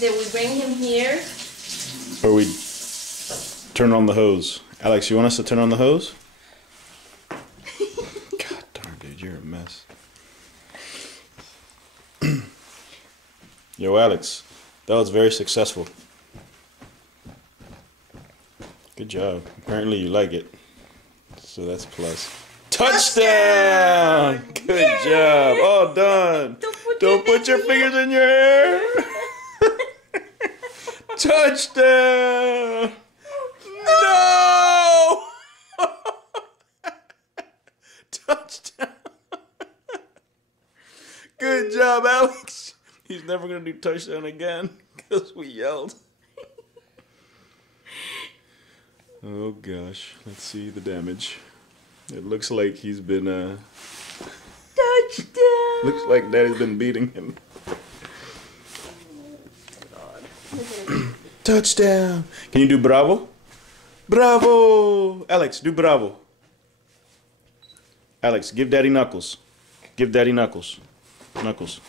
Either we bring him here. Or we turn on the hose. Alex, you want us to turn on the hose? God darn, dude, you're a mess. Yo, Alex, that was very successful. Good job. Apparently you like it. So that's plus. Touchdown! Good job. All done. Don't put your fingers in your hair. Touchdown! No! Touchdown! Good job, Alex. He's never gonna do touchdown again because we yelled. Oh gosh, let's see the damage. It looks like he's been Touchdown! looks like Daddy's been beating him. Touchdown! Can you do bravo? Bravo! Alex, do bravo. Alex, give Daddy knuckles. Give Daddy knuckles. Knuckles.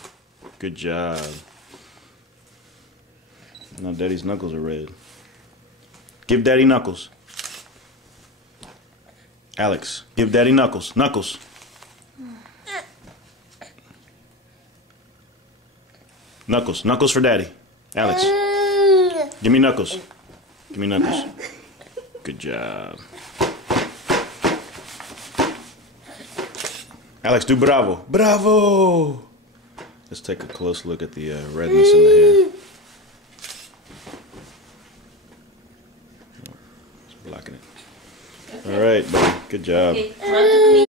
Good job. Now Daddy's knuckles are red. Give Daddy knuckles. Alex, give Daddy knuckles. Knuckles. Knuckles. Knuckles for Daddy. Alex. Give me knuckles. Give me knuckles. Good job. Alex, do bravo. Bravo! Let's take a close look at the redness in the hair. It's blocking it. All right, buddy. Good job. Okay.